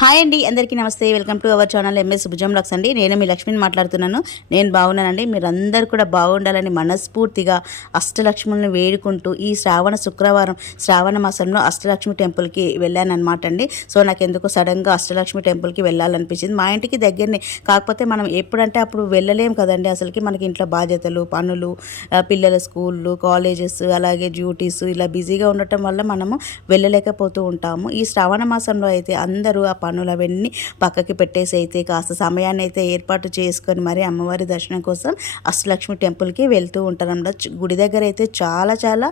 Hi అండి అందరికీ నమస్తే. Welcome to our channel MS భుజం లాక్స్ అండి. నేను మీ లక్ష్మిని మాట్లాడుతున్నాను. నేను బాగున్నానండి. మీరందరూ కూడా బాగుండాలని మనస్ఫూర్తిగా అష్టలక్ష్ములను వేడుకుంటూ ఈ శ్రావణ శుక్రవారం శ్రావణ మాసంలో అష్టలక్ష్మి టెంపుల్కి వెళ్ళానమాట అండి. సో నాకు ఎందుకో సడన్గా అష్టలక్ష్మి టెంపుల్కి వెళ్ళాలనిపించింది. మా ఇంటికి దగ్గరనే. కాకపోతే మనం ఎప్పుడంటే అప్పుడు వెళ్ళలేం కదండి అసలుకి. మనకి ఇంట్లో బాధ్యతలు పనులు పిల్లల స్కూళ్ళు కాలేజెస్ అలాగే డ్యూటీస్ ఇలా బిజీగా ఉండటం వల్ల మనము వెళ్ళలేకపోతూ ఉంటాము. ఈ శ్రావణ మాసంలో అయితే అందరూ ఆ పనులు అవన్నీ పక్కకి పెట్టేసి అయితే కాస్త సమయాన్ని అయితే ఏర్పాటు చేసుకొని మరి అమ్మవారి దర్శనం కోసం అష్టలక్ష్మి టెంపుల్కి వెళ్తూ ఉంటారన్నమాట. గుడి దగ్గర అయితే చాలా చాలా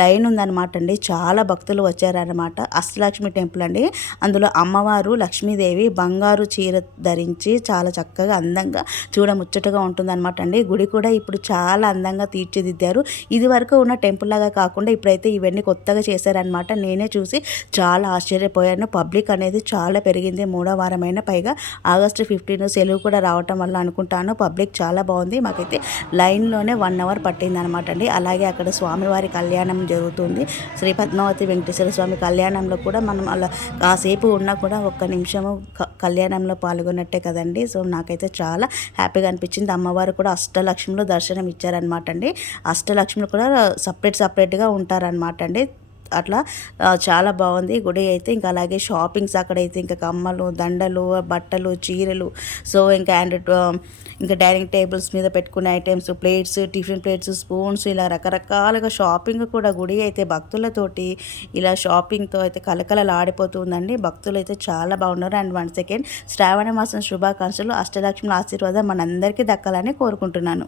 లైన్ ఉందన్నమాట అండి. చాలా భక్తులు వచ్చారనమాట అష్టలక్ష్మి టెంపుల్ అండి. అందులో అమ్మవారు లక్ష్మీదేవి బంగారు చీర ధరించి చాలా చక్కగా అందంగా చూడముచ్చటగా ఉంటుందన్నమాట అండి. గుడి కూడా ఇప్పుడు చాలా అందంగా తీర్చిదిద్దారు. ఇది వరకు ఉన్న టెంపుల్ లాగా కాకుండా ఇప్పుడైతే ఇవన్నీ కొత్తగా చేశారనమాట నేనే చూసి చాలా ఆశ్చర్యపోయాను. పబ్లిక్ అనేది చాలా పెరిగింది మూడో వారమైన పైగా ఆగస్టు ఫిఫ్టీన్ సెలవు కూడా రావటం వల్ల అనుకుంటాను. పబ్లిక్ చాలా బాగుంది. మాకైతే లైన్లోనే వన్ అవర్ పట్టింది అనమాట అండి. అలాగే అక్కడ స్వామివారి కళ్యాణం జరుగుతుంది. శ్రీ పద్మావతి వెంకటేశ్వర స్వామి కళ్యాణంలో కూడా మనం అలా కాసేపు ఉన్నా కూడా ఒక్క నిమిషము క- కళ్యాణంలో పాల్గొన్నట్టే కదండి. సో నాకైతే చాలా హ్యాపీగా అనిపించింది. అమ్మవారు కూడా అష్టలక్ష్మిలో దర్శనం ఇచ్చారనమాట అండి. అష్టలక్ష్ములు కూడా సపరేట్ సపరేట్గా ఉంటారనమాట అండి. అట్లా చాలా బాగుంది. గుడి అయితే ఇంకా అలాగే షాపింగ్స్ అక్కడైతే ఇంకా కమ్మలు దండలు బట్టలు చీరలు సో ఇంకా అండ్ ఇంకా డైనింగ్ టేబుల్స్ మీద పెట్టుకునే items plates tiffin plates spoons ఇలా రకరకాలుగా షాపింగ్ కూడా గుడి అయితే భక్తులతోటి ఇలా షాపింగ్తో అయితే కలకలలాడిపోతుందండి భక్తులు అయితే చాలా బాగున్నారు. అండ్ వన్ సెకండ్ శ్రావణ మాసం శుభాకాంక్షలు అష్టలక్ష్మి ఆశీర్వాదం మనందరికీ దక్కాలని కోరుకుంటున్నాను.